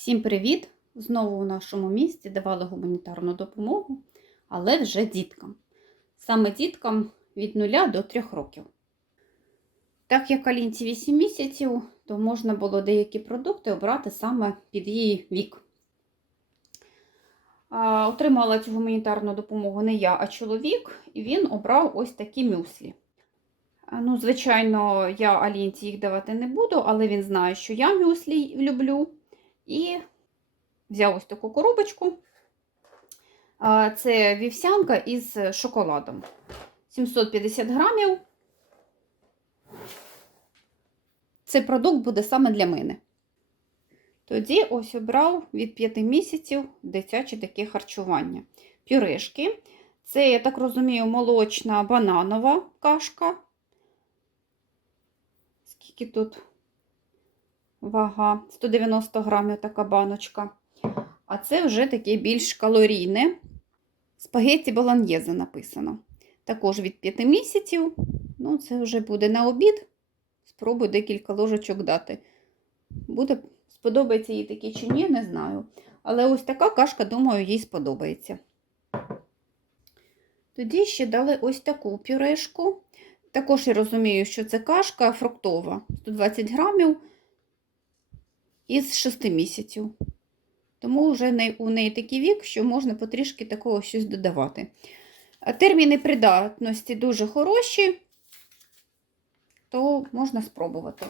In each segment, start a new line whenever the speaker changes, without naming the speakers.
Всім привіт! Знову у нашому місті давали гуманітарну допомогу, але вже діткам. Саме діткам від 0 до 3 років. Так як Алінці 8 місяців, то можна було деякі продукти обрати саме під її вік. А, Отримала цю гуманітарну допомогу не я, а чоловік, і він обрав ось такі мюслі. Ну, звичайно, я Алінці їх давати не буду, але він знає, що я мюслі люблю. І взяв ось таку коробочку. Це вівсянка із шоколадом. 750 грамів. Цей продукт буде саме для мене. Тоді ось обрав від 5 місяців дитяче таке харчування. Пюрешки. Це, я так розумію, молочна бананова кашка. Скільки тут вага? 190 грамів така баночка. А це вже таке більш калорійне. Спагетті болоньєзе написано. Також від 5 місяців. Ну, це вже буде на обід. Спробую декілька ложечок дати. Буде, сподобається їй такі чи ні, не знаю. Але ось така кашка, думаю, їй сподобається. Тоді ще дали ось таку пюрешку. Також я розумію, що це кашка фруктова. 120 грамів із 6 місяців. Тому вже у неї такий вік, що можна потрішки такого щось додавати. Терміни придатності дуже хороші, то можна спробувати.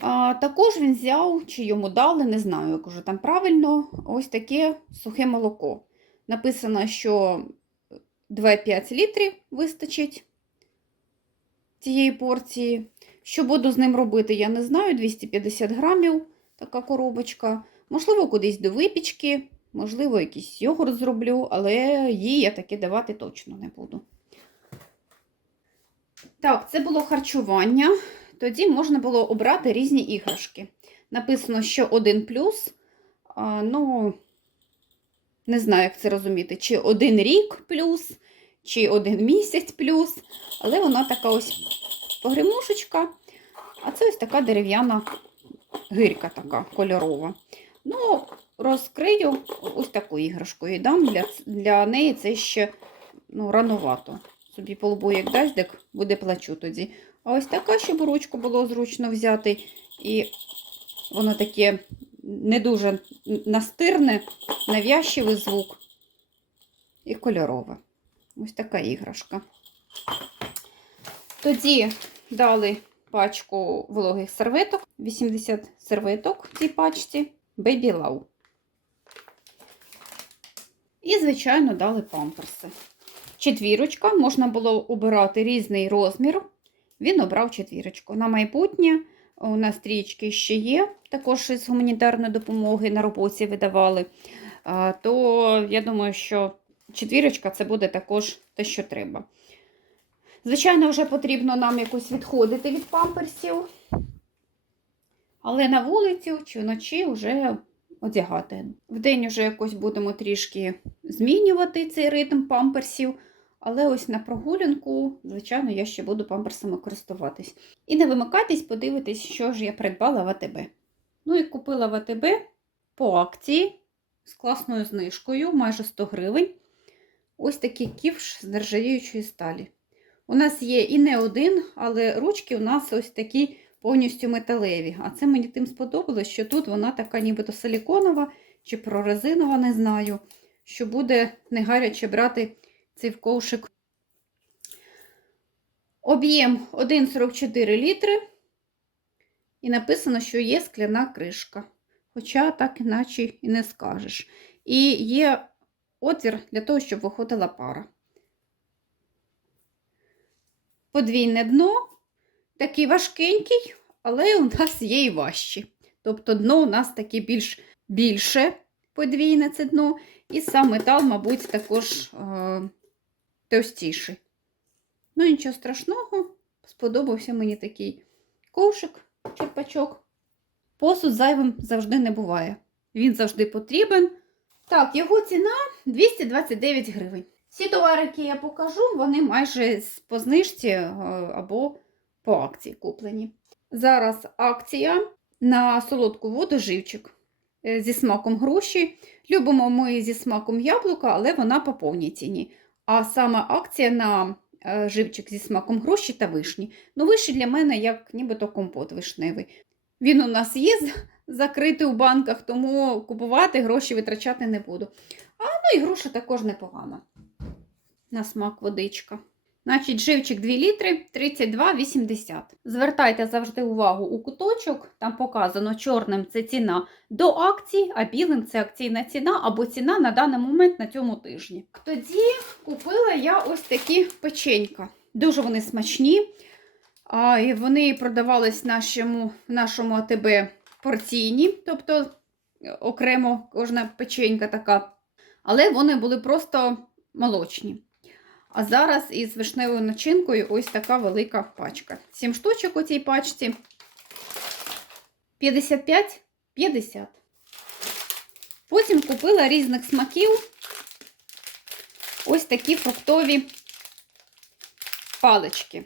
А, Також він взяв, чи йому дали, не знаю, як уже там правильно, ось таке сухе молоко. Написано, що 2,5 літрів вистачить цієї порції. Що буду з ним робити, я не знаю. 250 грамів така коробочка. Можливо, кудись до випічки, можливо, якийсь йогурт зроблю, але їй я таке давати точно не буду. Так, це було харчування. Тоді можна було обрати різні іграшки. Написано, що 1 плюс. А, ну, не знаю, як це розуміти, чи один рік плюс, чи один місяць плюс. Але вона така ось погремушечка. А це ось така дерев'яна гирька така кольорова. Ну, розкрию ось таку іграшку і дам для, для неї це ще ну, ранувато. Собі по лбу, як даждик, буде плачу тоді. А ось така, щоб ручку було зручно взяти. І воно таке не дуже настирне, нав'язчивий звук і кольорове. Ось така іграшка. Тоді дали пачку вологих серветок, 80 серветок в цій пачці, Baby Love. І, звичайно, дали памперси. Четвірочка, можна було обирати різний розмір. Він обрав четвірочку. На майбутнє у нас стрічки ще є, також із гуманітарної допомоги на роботі видавали. То я думаю, що четвірочка це буде також те, що треба. Звичайно, вже потрібно нам якось відходити від памперсів, але на вулицю чи вночі вже одягати. Вдень вже якось будемо трішки змінювати цей ритм памперсів. Але ось на прогулянку, звичайно, я ще буду памперсами користуватись. І не вимикайтесь, подивитись, що ж я придбала в АТБ. Ну і купила в АТБ по акції з класною знижкою, майже 100 гривень. Ось такий ківш з нержавіючої сталі. У нас є і не один, але ручки у нас ось такі повністю металеві. А це мені тим сподобалось, що тут вона така нібито силіконова чи прорезинова, не знаю, що буде не гаряче брати цей ковшик. Об'єм 1,44 літри. І написано, що є скляна кришка. Хоча так іначе і не скажеш. І є отвір для того, щоб виходила пара. Подвійне дно, такий важкенький, але у нас є і важчі. Тобто дно у нас таке більш більше подвійне це дно, і сам метал, мабуть, також е, товстіший. Ну, нічого страшного, сподобався мені такий ковшик, черпачок. Посуд зайвим завжди не буває. Він завжди потрібен. Так, його ціна 229 гривень. Всі товари, які я покажу, вони майже по знижці або по акції куплені. Зараз акція на солодку воду живчик е, зі смаком груші. Любимо ми зі смаком яблука, але вона по повній ціні. А саме акція на е, живчик зі смаком груші та вишні. Ну, виші для мене як нібито компот вишневий. Він у нас є закритий у банках, тому купувати гроші витрачати не буду. А ну і груша також непогана. На смак водичка. Значить, живчик 2 літри 32,80. Звертайте завжди увагу у куточок, там показано чорним це ціна до акцій, а білим це акційна ціна або ціна на даний момент на цьому тижні. Тоді купила я ось такі печенька. Дуже вони смачні. А, і вони продавались нашому, нашому АТБ порційні, тобто е, окремо кожна печенька така. Але вони були просто молочні. А зараз із вишневою начинкою ось така велика пачка. 7 штучок у цій пачці. 55 50. Потім купила різних смаків. Ось такі фруктові палички.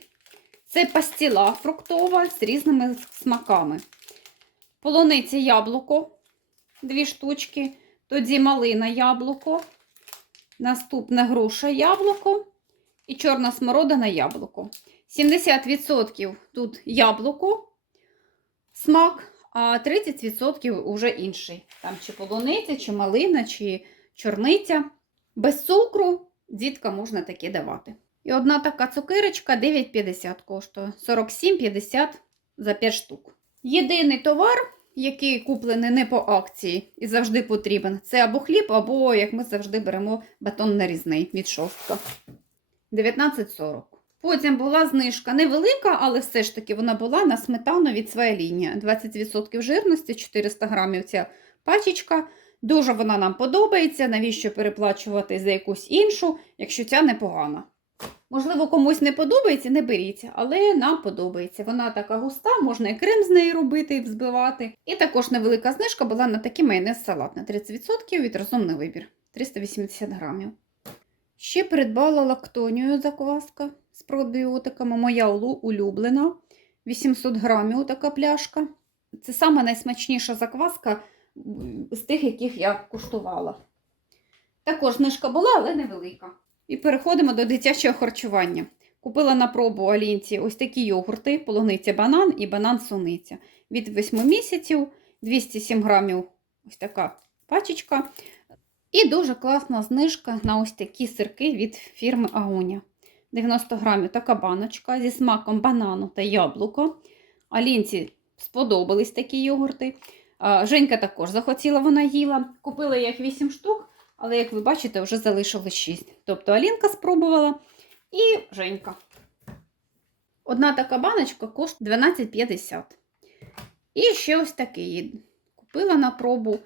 Це пастіла фруктова з різними смаками. Полуниця яблуко, дві штучки. Тоді малина яблуко. Наступна груша яблуко і чорна смородина яблуко. 70% тут яблуко, смак, а 30% уже інший. Там чи полуниця, чи малина, чи чорниця. Без цукру діткам можна таке давати. І одна така цукерочка 9,50 коштує. 47,50 за 5 штук. Єдиний товар, який куплений не по акції і завжди потрібен, це або хліб, або, як ми завжди беремо, батон нарізний від шостка. 19,40. Потім була знижка невелика, але все ж таки вона була на сметану від своя лінія. 20% жирності, 400 грамів ця пачечка. Дуже вона нам подобається. Навіщо переплачувати за якусь іншу, якщо ця непогана. Можливо, комусь не подобається, не беріть, але нам подобається. Вона така густа, можна і крем з неї робити і взбивати. І також невелика знижка була на такий майонез салат на 30% від розумний вибір 380 грамів. Ще придбала лактонію закваска з пробіотиками. Моя улюблена. 800 грамів така пляшка. Це саме найсмачніша закваска з тих, яких я куштувала. Також знижка була, але невелика. І переходимо до дитячого харчування. Купила на пробу Алінці ось такі йогурти, полуниця банан і банан суниця. Від 8 місяців 207 грамів ось така пачечка. І дуже класна знижка на ось такі сирки від фірми Агуня. 90 грамів така баночка зі смаком банану та яблука. Алінці сподобались такі йогурти. Женька також захотіла, вона їла. Купила я їх 8 штук, але, як ви бачите, вже залишилось 6. Тобто Алінка спробувала і Женька. Одна така баночка коштує 12,50. І ще ось такий. Купила на пробу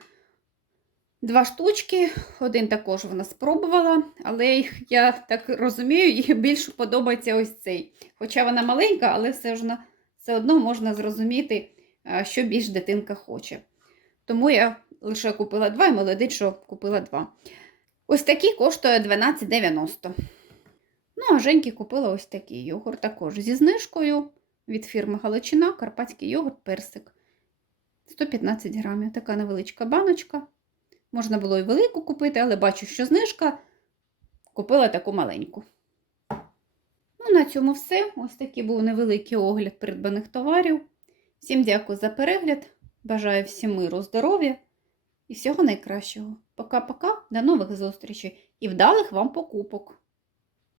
Два штучки, один також вона спробувала, але я так розумію, їй більше подобається ось цей. Хоча вона маленька, але все, ж на- все одно можна зрозуміти, що більш дитинка хоче. Тому я лише купила два і молодець, що купила два. Ось такий коштує 12,90. Ну, а Женьки купила ось такий йогурт також зі знижкою від фірми Галичина, карпатський йогурт персик. 115 грамів. Така невеличка баночка. Можна було і велику купити, але бачу, що знижка. Купила таку маленьку. Ну, на цьому все. Ось такий був невеликий огляд придбаних товарів. Всім дякую за перегляд. Бажаю всім миру, здоров'я і всього найкращого. Пока-пока, до нових зустрічей і вдалих вам покупок!